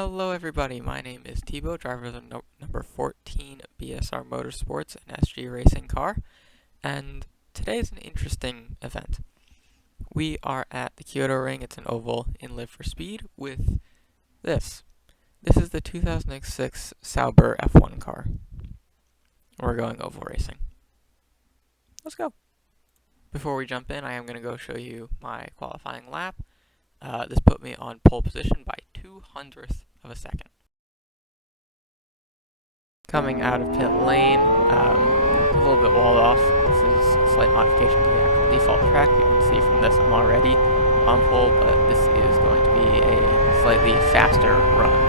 Hello everybody, my name is Tebow, driver of the number 14 BSR Motorsports and SG Racing car, and today is an interesting event. We are at the Kyoto Ring. It's an oval in Live for Speed with this. This is the 2006 Sauber F1 car. We're going oval racing. Let's go. Before we jump in, I am going to go show you my qualifying lap. This put me on pole position by 200th of a second. Coming out of pit lane, a little bit walled off. This is a slight modification to the actual default track. You can see from this I'm already on pole, but this is going to be a slightly faster run.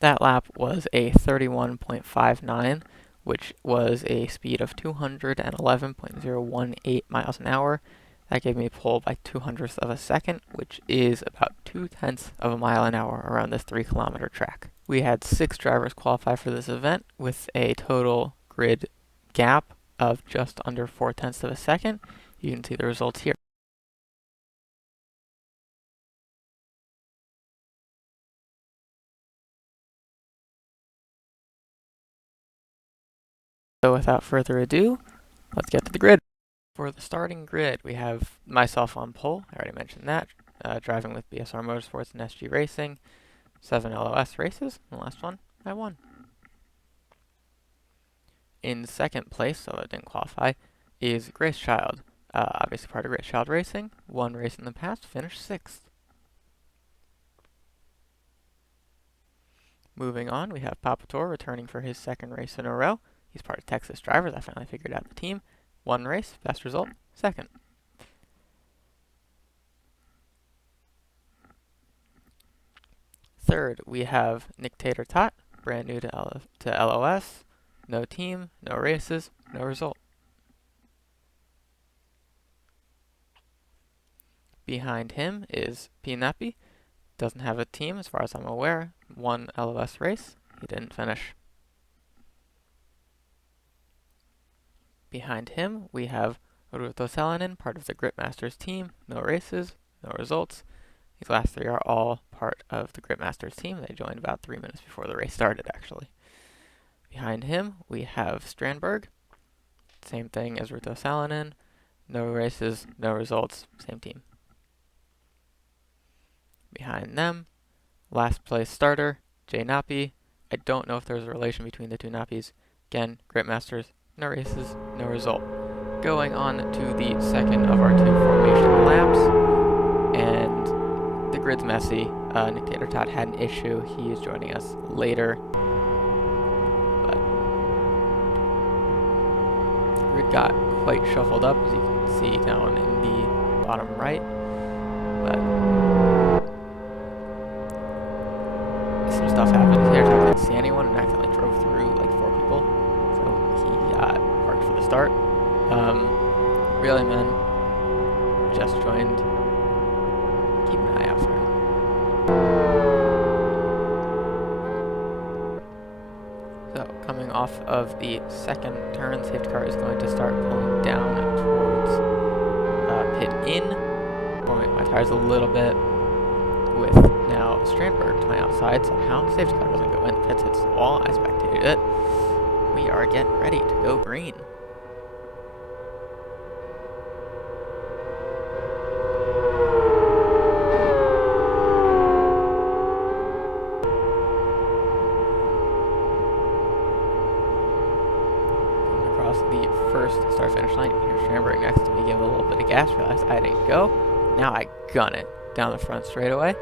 That lap was a 31.59, which was a speed of 211.018 miles an hour. That gave me pole by 200th of a second, which is about 0.2 of a mile an hour around this 3-kilometer track. We had 6 drivers qualify for this event with a total grid gap of just under 0.4 of a second. You can see the results here. So without further ado, let's get to the grid. For the starting grid, we have myself on pole. I already mentioned that. Driving with BSR Motorsports and SG Racing. 7 LOS races. The last one, I won. In second place, so it didn't qualify, is Grace Child. Obviously part of Grace Child Racing. 1 race in the past, finished 6th. Moving on, we have Papator returning for his 2nd race in a row. He's part of Texas Drivers. I finally figured out the team. 1 race, best result, 2nd. Third, we have Nick Tater Tot, brand new to LOS. No team, no races, no result. Behind him is P. Nappy. Doesn't have a team as far as I'm aware. 1 LOS race. He didn't finish. Behind him, we have Ruto Salonen, part of the Gridmasters team. No races, no results. These last 3 are all part of the Gridmasters team. They joined about 3 minutes before the race started, actually. Behind him, we have Strandberg. Same thing as Ruto Salonen. No races, no results, same team. Behind them, last place starter, Jay Nappy. I don't know if there's a relation between the 2 Nappies. Again, Gridmasters, no races, no result. Going on to the second of our 2 formation laps, and the grid's messy. Nick Tater Tot had an issue. He is joining us later. But the grid got quite shuffled up, as you can see down in the bottom right. But some stuff happened. Tater Tot didn't see anyone and accidentally drove through like 4 people. So he got parked for the start. Relay Man just joined. Keep an eye out for him. off of the second turn, safety car is going to start pulling down towards pit in. Pulling my tires a little bit with now Strandberg to my outside somehow. Safety car doesn't go in, the pits hits the wall, I spectated it. We are getting ready to go green. The first start-finish line. Here's Strandberg next to me, give a little bit of gas, realized I didn't go. Now I gun it down the front straightaway.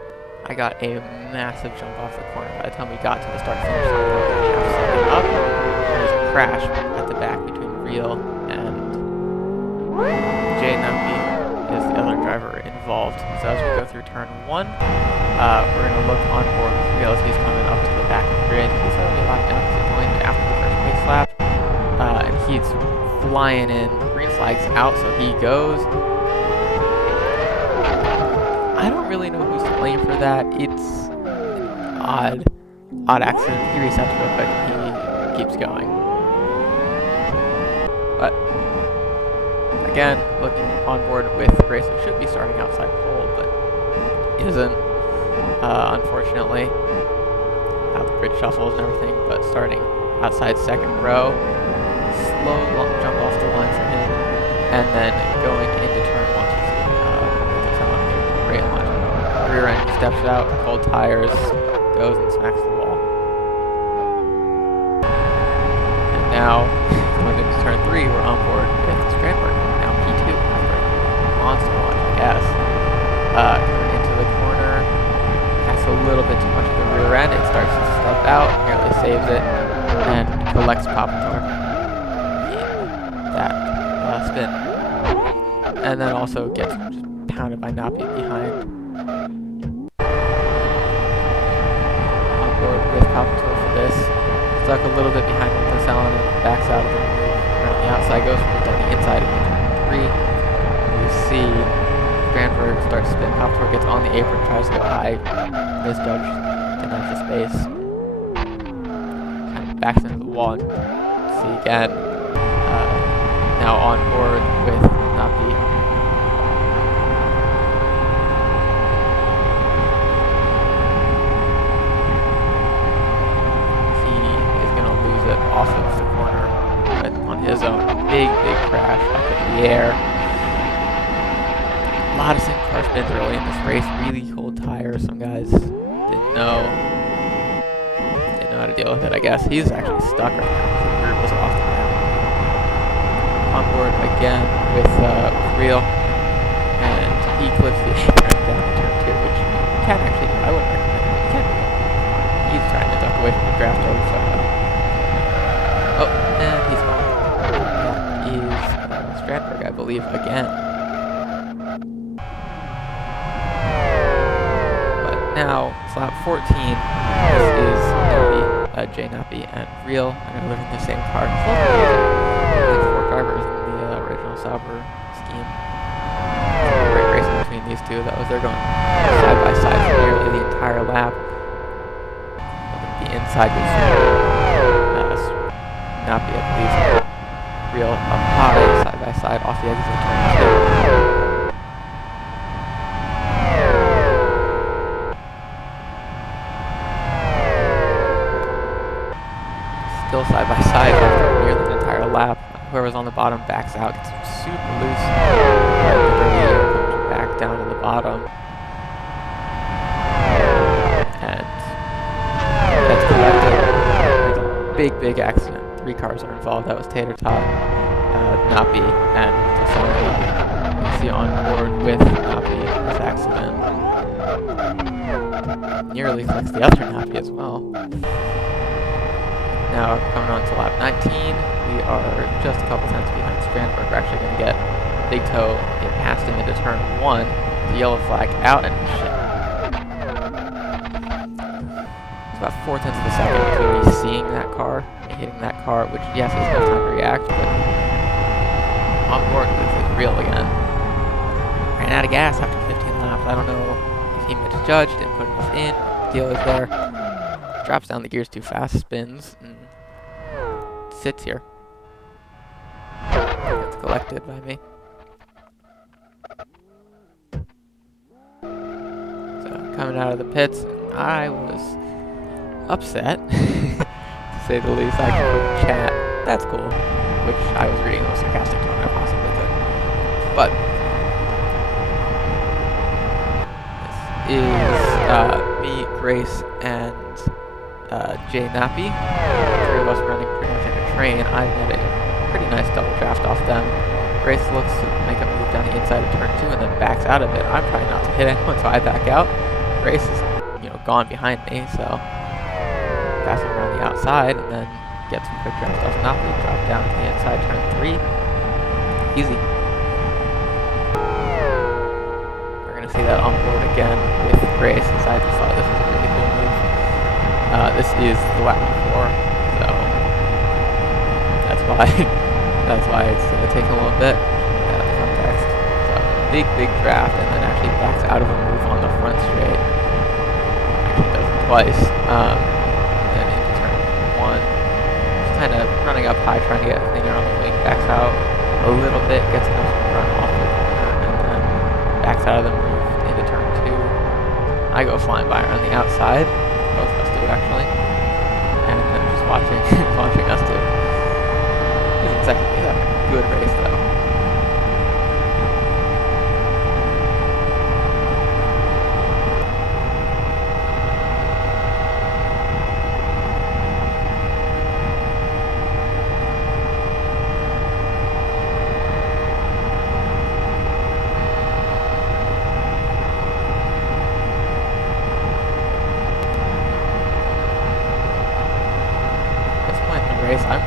I got a massive jump off the corner. By the time we got to the start-finish line, I was a half second up. There's a crash at the back between Real and Jay Numpy is the other driver involved. So as we go through turn 1, we're going to look on board with Real as he's coming up to the back of the grid. He's going to be locked down because he joined after the first pace lap. And he's flying in. Green flag's out, so he goes. I don't really know who's to blame for that. It's an odd accident. He resets real quick. He keeps going. But again, looking on board with Grace, who should be starting outside pole, but isn't. Unfortunately, how the grid shuffles and everything. But starting outside second row. Slow jump off the line for him, and then going into turn 1, great launch. Rear end steps out, cold tires, goes and smacks the wall. And now, going into turn 3, we're on board with Strandberg, now P2, after a monster launch, I guess. Coming into the corner, has a little bit too much of the rear end, it starts to step out, nearly saves it, and collects Papator. That spin, and then also gets just pounded by Napi behind. On board with Papator for this, stuck a little bit behind with the Allen and backs out of the move. Around the outside goes from the inside of turn 3. You see Strandberg starts to spin. Papator gets on the apron, tries to go high, misjudged, didn't have the space. Kind of backs into the wall. See again. Now on board with Napi. He is going to lose it off of the corner on his own. Big crash up in the air. A lot of single car spins early in this race. Really cold tires. Some guys didn't know how to deal with it, I guess. He's actually stuck right now. The group was off the ground. On board again with Real, and he clips the apron down in turn 2, which you can actually do. I wouldn't recommend it, but you can do it. He's trying to duck away from the draft over, so oh, and he's gone. That is Strandberg, I believe, again. But now, slap 14, this is Napi, Jay Napi, and Real. I know they're in the same car. Drivers in the original Sauber scheme. Great racing between these two. They're going side by side for nearly the entire lap. The inside was Napi, I believe. Real up high, side by side, off the exit of turn 2. Still side by side after nearly the entire lap. Whoever's on the bottom backs out, gets super loose. The dirty air comes back down to the bottom. And that's collected. Big accident. 3 cars are involved. That was Tater Tot, Napi, and Tosoni. You see on board with Napi this accident. Nearly collects the other Napi as well. Now coming on to lap 19, we are just a couple tenths behind Strandberg. We're actually going to get Big Toe get past him into turn 1. The yellow flag out and shit. It's about 4 tenths of a second between me seeing that car and hitting that car, which yes, it's no time to react, but on board with Real again. Ran out of gas after 15 laps. I don't know if he misjudged, didn't put enough in. Deal is there. Drops down the gears too fast, spins, and sits here. Gets collected by me. So coming out of the pits, I was upset, to say the least. I actually put in chat, "That's cool," which I was reading the most sarcastic tone I possibly could. But this is me, Grace, and Jay Nappy. The three of us running pretty much in a train. I had a pretty nice double draft off them. Grace looks to make a move down the inside of turn 2 and then backs out of it. I'm trying not to hit anyone, so I back out. Grace is, gone behind me, so passing around the outside and then get some quick draft off Nappy, drop down to the inside, turn 3. Easy. We're gonna see that on board again with Grace, since I just thought this was a really cool move. This is the lap before, so that's why it's taking a little bit out of the context. So big draft, and then actually backs out of a move on the front straight. Actually does it twice. And then into turn 1, just kind of running up high, trying to get a finger on the wing. Backs out a little bit, gets enough to run off the corner, and then backs out of the move into turn 2. I go flying by around the outside. Both of us do, actually. And then just watching us do. He's a good race, though. I'm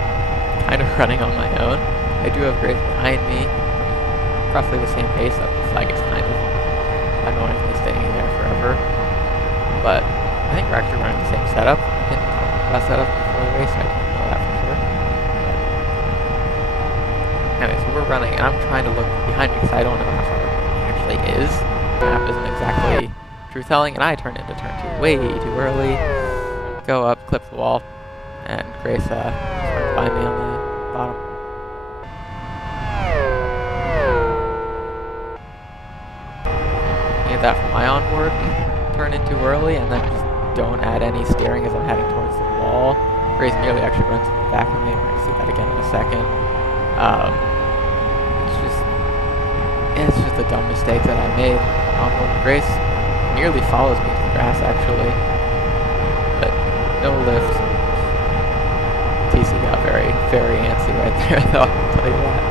kind of running on my own. I do have Grace behind me, roughly the same pace. That flag is kind of annoyingly staying there forever. But I think we're actually running the same setup. I didn't talk about setup before the race, I didn't know that for sure. But anyway, so we're running, and I'm trying to look behind me because I don't know how far he actually is. The map isn't exactly truth-telling, and I turn into turn 2 way too early. Go up, clip the wall, and Grace runs by me on the bottom. Need that from my onboard. Turn in too early, and then just don't add any steering as I'm heading towards the wall. Grace nearly actually runs to the back of me. We're going to see that again in a second. It's just a dumb mistake that I made. Onboard Grace nearly follows me to the grass, actually, but no lift. TC got very antsy right there, though, I can tell you that.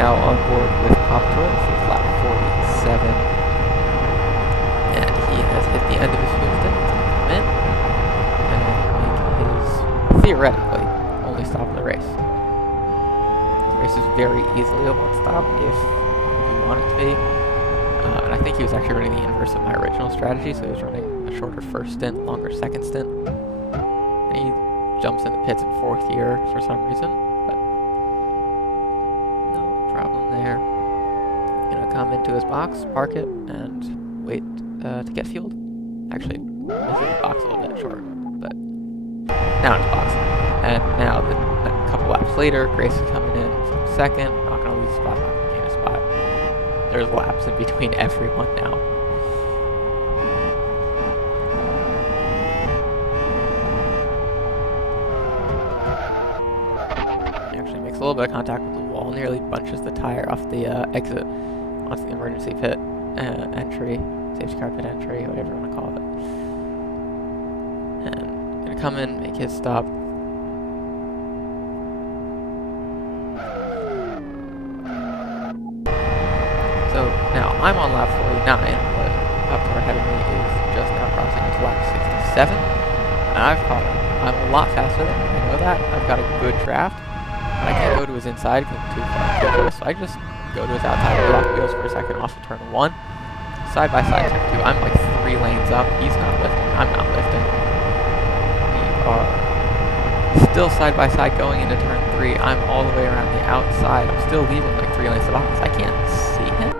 Now on board with Pop Tour, this is lap 47. And he has hit the end of his fuel stint. He's going to come in and make his, theoretically, only stop of the race. The race is very easily a one-stop if you want it to be. And I think he was actually running the inverse of my original strategy, so he was running a shorter first stint, longer second stint. And he jumps in the pits in 4th gear for some reason, but no problem there. Gonna come into his box, park it, and wait to get fueled. Actually, missing the box a little bit short, but now in his box. And now, a couple laps later, Grace is coming in from 2nd. Not gonna lose a spot, not gonna gain a spot. There's laps in between everyone now. A little bit of contact with the wall, nearly bunches the tire off the exit onto the emergency pit entry, safety car pit entry, whatever you want to call it. And gonna come in, make his stop. So now I'm on lap 49, but up to ahead of me is just now crossing into lap 67, and I've caught him. I'm a lot faster than him, I know that. I've got a good draft. I can't go to his inside because I'm too far close, so I just go to his outside, lock wheels for a second off of turn 1. Side by side turn 2. I'm like 3 lanes up. He's not lifting. I'm not lifting. We are still side by side going into turn 3. I'm all the way around the outside. I'm still leaving like 3 lanes to the box. I can't see him.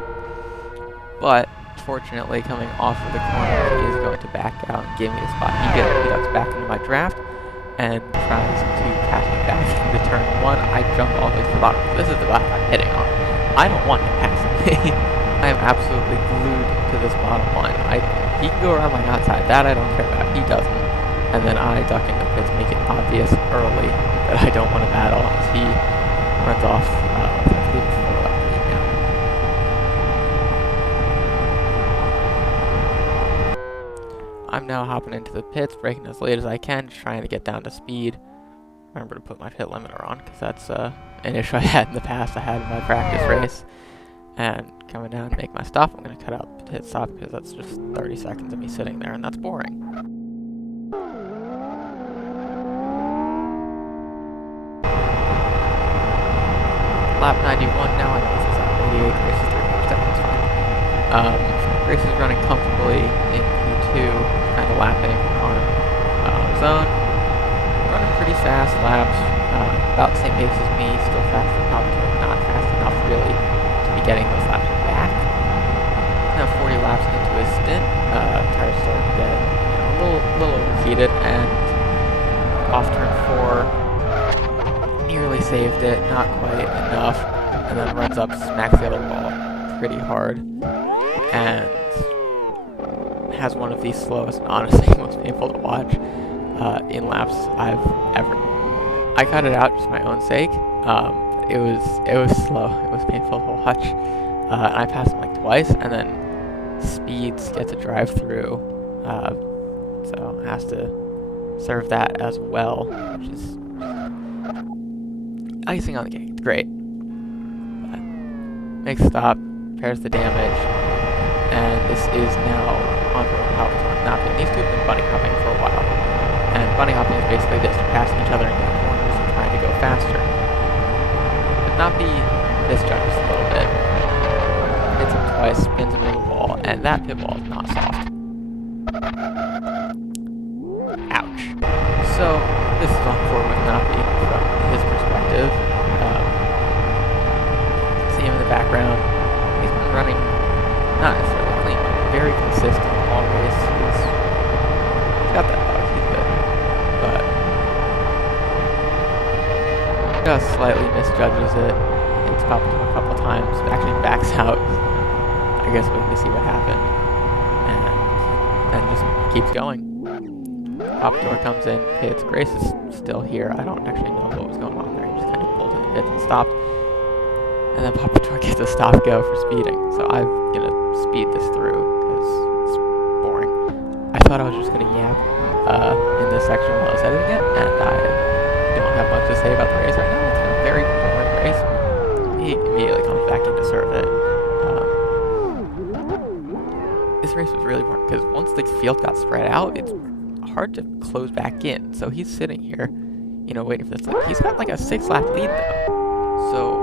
But fortunately, coming off of the corner, he is going to back out and give me the spot. He ducks back into my draft and tries to pass me back into turn 1, I jump all the way to the bottom. This is the bottom I'm hitting on. I don't want him passing me. I am absolutely glued to this bottom line. He can go around my outside. That I don't care about. He doesn't. And then I duck in the pits, make it obvious early that I don't want to battle as he runs off. I believe it's 4 lap lead now. I'm now hopping into the pits, braking as late as I can, just trying to get down to speed. Remember to put my pit limiter on, because that's an issue I had in the past. I had in my practice race. And coming down to make my stop, I'm going to cut out the pit stop, because that's just 30 seconds of me sitting there, and that's boring. Lap 91 now, I know this is at 88, race is 3 more seconds, fine. Race is running comfortably in P2, kind of lapping on his own. Running pretty fast laps, about the same pace as me, still fast enough, but not fast enough really to be getting those laps back. Now 40 laps into his stint, tires starting to get a little overheated, and off turn 4, nearly saved it, not quite enough, and then runs up, smacks the other wall pretty hard, and has one of the slowest and honestly most painful to watch in laps I've ever. I cut it out just for my own sake. It was slow. It was painful to watch. And I passed him like twice, and then Speeds gets a drive through, so has to serve that as well, which is icing on the cake. It's great. But makes a stop, repairs the damage, and this is now on Palpatine Nappy. These two have been bunny hopping for a while, and bunny hopping is basically this: you're passing each other into the corners and trying to go faster. But Nappy misjudges a little bit, hits him twice, spins him into the wall, and that pit wall is not soft. Ouch. So this is on forward with Nappy from his perspective. See him in the background. He's been running not necessarily clean, but very consistent all race. He's got that bug. He's good, but just slightly misjudges it. It's popped him a couple times. Actually backs out. I guess waiting to see what happened, and then just keeps going. Papator comes in, pits. Grace is still here. I don't actually know what was going on there. He just kind of pulled in the pits and stopped. And then Papator gets a stop go for speeding. So I'm gonna speed this through because it's boring. I thought I was just gonna yap in this section while I was editing it, and I don't have much to say about the race right now. It's been a very boring race. He immediately comes back in to serve it. This race was really boring because once the field got spread out, it's hard to close back in. So he's sitting here, waiting for this. He's got like a 6-lap lead though. So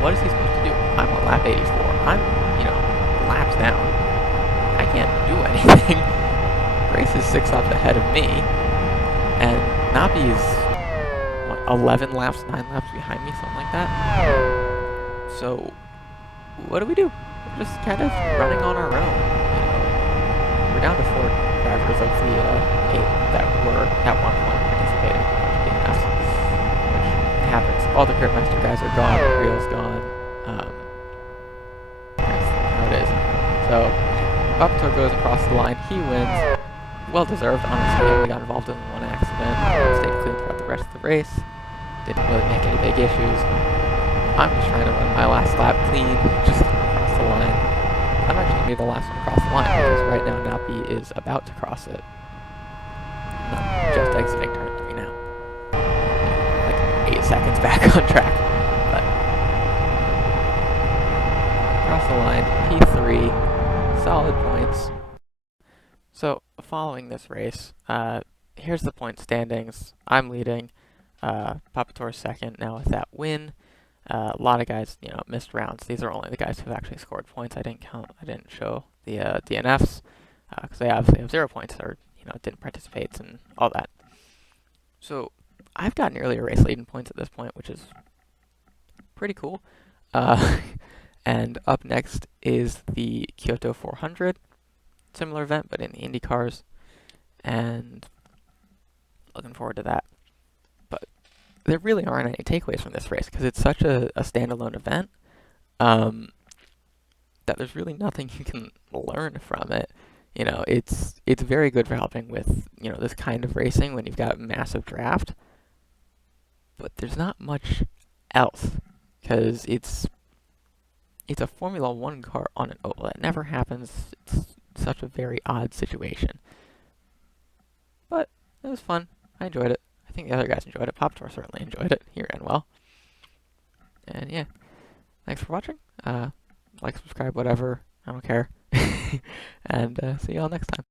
what is he supposed to do? I'm on lap 84. I'm, laps down. I can't do anything. Grace is 6 laps ahead of me, and Nappy's 11 laps, 9 laps behind me, something like that. So what do? We're just kind of running on our own. We're down to 4 drivers of the 8 that were at one point participating in DNFs, which happens. All the Gridmaster guys are gone, Real's gone. That's how it is. So Papator goes across the line, he wins. Well deserved, honestly. He only got involved in one accident, stayed clean throughout the rest of the race. Didn't really make any big issues. I'm just trying to run my last lap clean, just across the line. I'm actually going to be the last one across the line, because right now Nappy is about to cross it. Not just exiting turn 3 now. Like 8 seconds back on track. But across the line, P3, solid points. So, following this race, here's the point standings. I'm leading. Papator's second now with that win. A lot of guys, missed rounds. These are only the guys who've actually scored points. I didn't show the DNFs because they obviously have 0 points or didn't participate and all that. So I've got nearly a race lead in points at this point, which is pretty cool. And up next is the Kyoto 400, similar event but in the Indy cars, and looking forward to that. But there really aren't any takeaways from this race because it's such a standalone event, um, that there's really nothing you can learn from it. It's very good for helping with this kind of racing when you've got massive draft, but there's not much else because it's a Formula One car on an oval. That never happens. It's such a very odd situation. But it was fun. I enjoyed it. I think the other guys enjoyed it. Pop Tour certainly enjoyed it. He ran well. And yeah, thanks for watching. Like, subscribe, whatever. I don't care. And see you all next time.